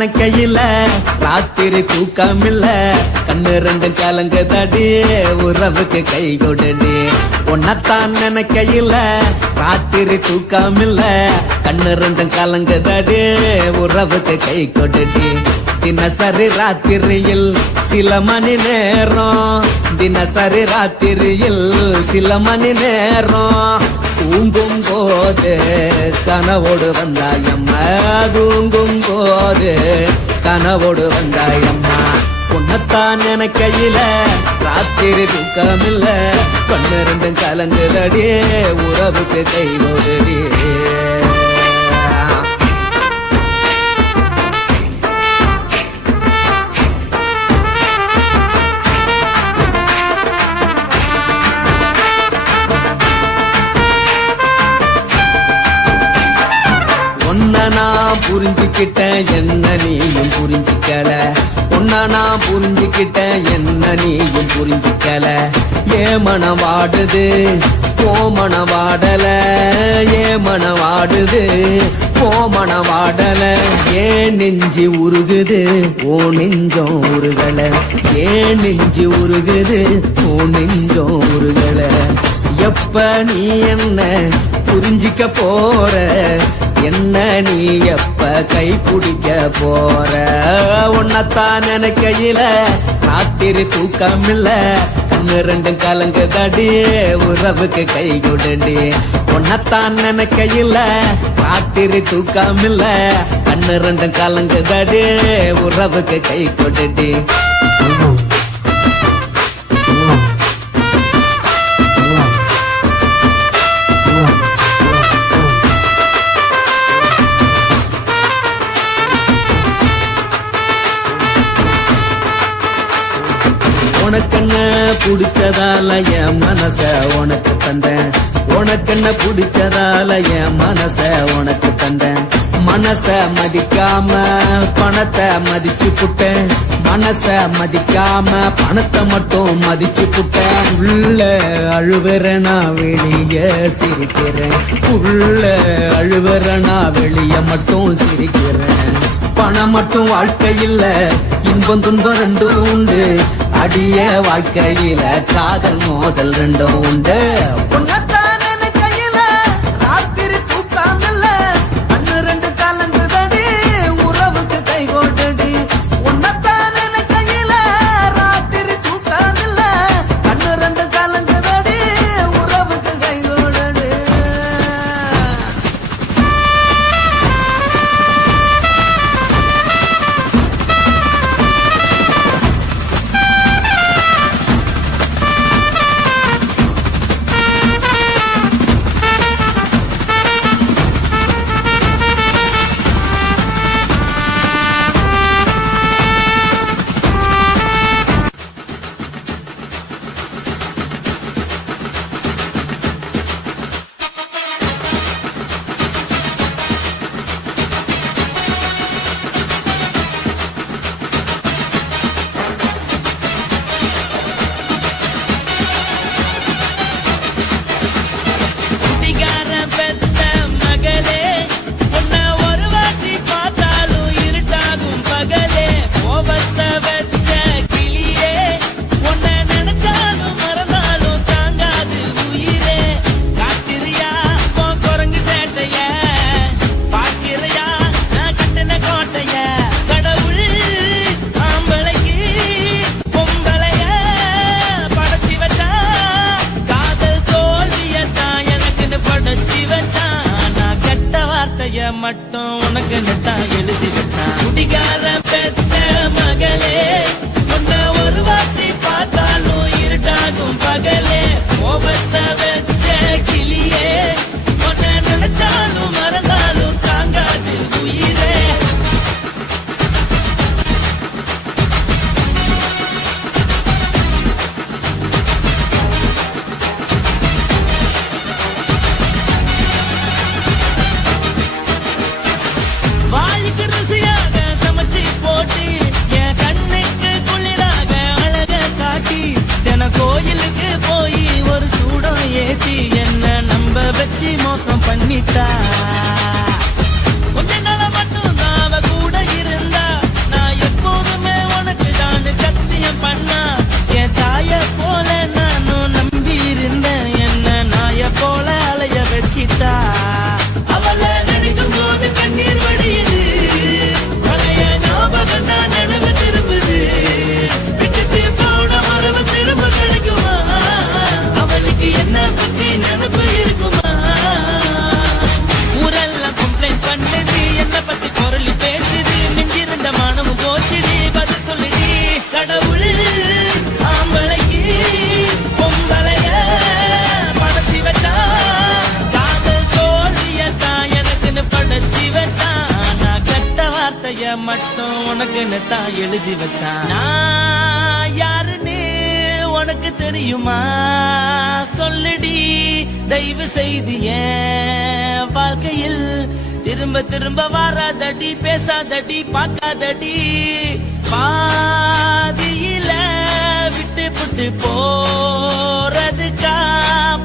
நினைக்கையில ராத்திரி தூக்கமில்ல கண்ணு ரெண்டும் கலங்குதடி உறவுக்கு கை கொடுடி உன்னத்தான் நினைக்கையில ராத்திரி தூக்கமில்ல கண்ணு ரெண்டும் கலங்குதடி உறவுக்கு கை கொடுடி தினசரி ராத்திரியில் சில மணி நேரம் தினசரி ராத்திரியில் சில மணி நேரம் தூங்கும் போது கனவோடு வந்தாயம்மா தூங்கும் போது கனவோடு வந்தாயம்மா உன்னத்தான் நினைக்கையில ராத்திரி தூக்கமில்ல கண்ணு ரெண்டும் கலங்குதடி உறவுக்கு கை கொடுடி நான் புரிஞ்சுக்கிட்டேன் என்ன நீயும் புரிஞ்சிக்கல உன்ன நான் புரிஞ்சுக்கிட்டேன் என்ன நீயும் புரிஞ்சிக்கல ஏ மனம் வாடுது ஓ மனம் வாடல ஏ மனம் வாடுது ஓ மனம் வாடல ஏன் நெஞ்சு உருகுது ஓ நெஞ்சம் உருகல ஏன் நெஞ்சு உருகுது ஓ நெஞ்சம் உருகல எப்ப நீ என்ன புரிஞ்சிக்க போற என்ன நீ எப்ப கை பிடிக்க போற உன்னத்தான் நினைக்கையில ராத்திரி தூக்கமில்ல கண்ணு ரெண்டும் கலங்குதடி உறவுக்கு கை கொடுடி உன்னத்தான் நினைக்கையில ராத்திரி தூக்கமில்ல கண்ணு ரெண்டும் கலங்குதடி உறவுக்கு கை கொடுடி உனக்கென்ன பிடிச்சதால என் மனச உனக்கு தந்தேன் உனக்கென்ன பிடிச்சதால என் மனச உனக்கு தந்தேன் மனச மதிக்காம பணத்தை மதிச்சு புட்டேன் மனச மதிக்காம பணத்தை மட்டும் மதிச்சு புட்டேன் உள்ள அழுவுறனா வெளிய சிரிக்கிறேன் உள்ள அழுவுறனா வெளிய மட்டும் சிரிக்கிறேன் பணம் மட்டும் வாழ்க்கையில் இன்பம் துன்பம் ரெண்டும் உண்டு அடிய வாழ்க்கையில காதல் மோதல் ரெண்டும் உண்டு உன்னத்தான் நினைக்கையில ராத்திரி தூக்கமில்ல கண்ணு ரெண்டு கலங்குதடி உறவுக்கு கை கொடுடி உன்னத்தான் நினைக்கையில ராத்திரி தூக்கமில்ல கண்ணு ரெண்டு கலங்குதடி உறவுக்கு கை கொடுடி மட்டும் உனக்கு நெட்டா எழுதி வச்சான் குடிகார பெத்த மகளே உன்ன ஒரு வார்த்தை பார்த்தாலும் இருட்டாகும் பகலே கோபத்தை வச்ச கிளியே உன்னை நினைச்சாலும் மறந்தாலும் தாங்காது உயிரே வாய்க்கு ருசியாக சமைச்சு போட்டு என் கண்ணுக்கு குளிராக அழக காட்டி தின கோயிலுக்கு போய் ஒரு சூடம் ஏத்தி என்ன நம்ப வச்சு மோசம் பண்ணிட்டா கொஞ்ச நாள மட்டும் அவ கூட இருந்தா எழுதி வச்சான். நான் யாருன்னு உனக்கு தெரியுமா? சொல்லுடி தயவு செய்து என் வாழ்க்கையில் திரும்ப திரும்ப வராதடி, பேசாதடி, பார்க்காதடி. பாதியில விட்டு புட்டு போறதுக்கா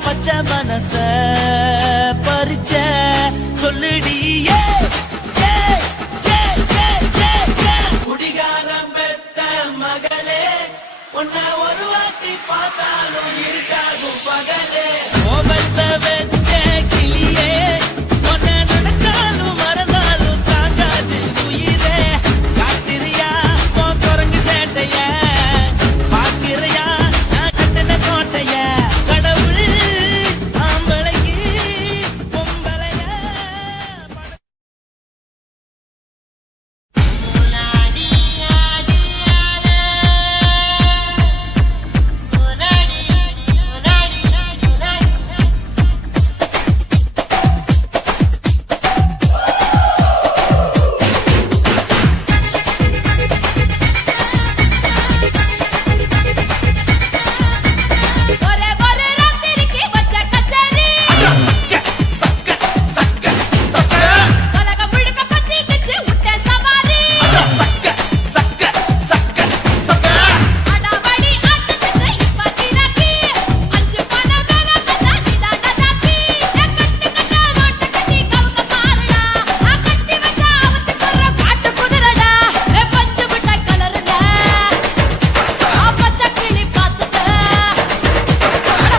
பச்சை மனச பறிச்ச சொல்லுடி. குடிகாரம் பெத்த மகளே, உன்னை ஒரு வாட்டி பார்த்தாலும் இருக்காகும் பகலே. கோபத்தை வச்ச கிளியே, உன்னை நினைச்சாலும் மறந்தாலும் தாங்காது உயிரே. காத்திரியா உன் குரங்கு சேட்டைய, பார்க்கிறையா நான் கட்டின கோட்டைய. கடவுள் ஆம்பளைக்கு பொம்பளைய ஒரே ஒரே ராத்திரிக்கு வச்ச கச்சேரி உலகம் முழுக்க பத்திக்கிச்சு விட்ட சவாரி. அடாவடி ஆட்டத்துக்கு இப்ப கிராக்கி, அஞ்சு பண வேலை தந்தா நீதான தாக்கி. கட்டு கட்டா நோட்டு கட்டி கவுக்க பாருடா, கட்டி வச்சா அவத்துக்குற காட்டு குதிரடா. பஞ்சு மிட்டாய் கலருல பச்சை கிளி பார்த்துக்க,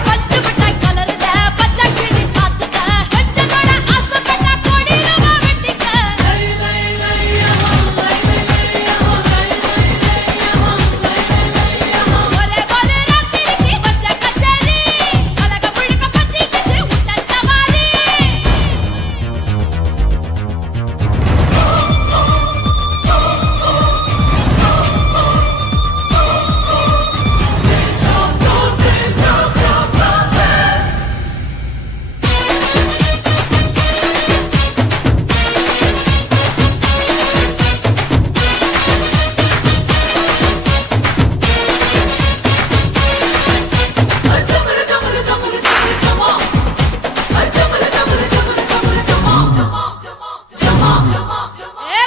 பஞ்சு மிட்டாய் கலருல பச்சை கிளி பார்த்துக்க. கொஞ்சத்தோட ஆசைப்பட்டா கோடி ரூபா வெட்டிக்க. ஒரே ஒரே ராத்திரிக்கு வச்ச கச்சேரி, உலகம் முழுக்க பத்திக்கிச்சு விட்ட சவாரி.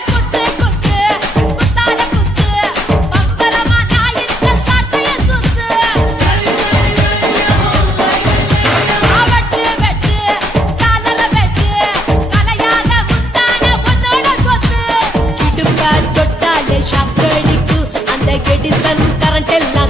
குத்து குத்து குத்தால குத்து, பம்பரமா நான் இருக்க சாட்டைய சுத்து. வெட்டு வெட்டு காலர வெட்டு, கலையாத முத்தான உன்னோட சொத்து. இடுப்ப தொட்டாலே ஷாக் அடிக்கும், அந்த கெடிசன் கரண்ட் எல்லாம்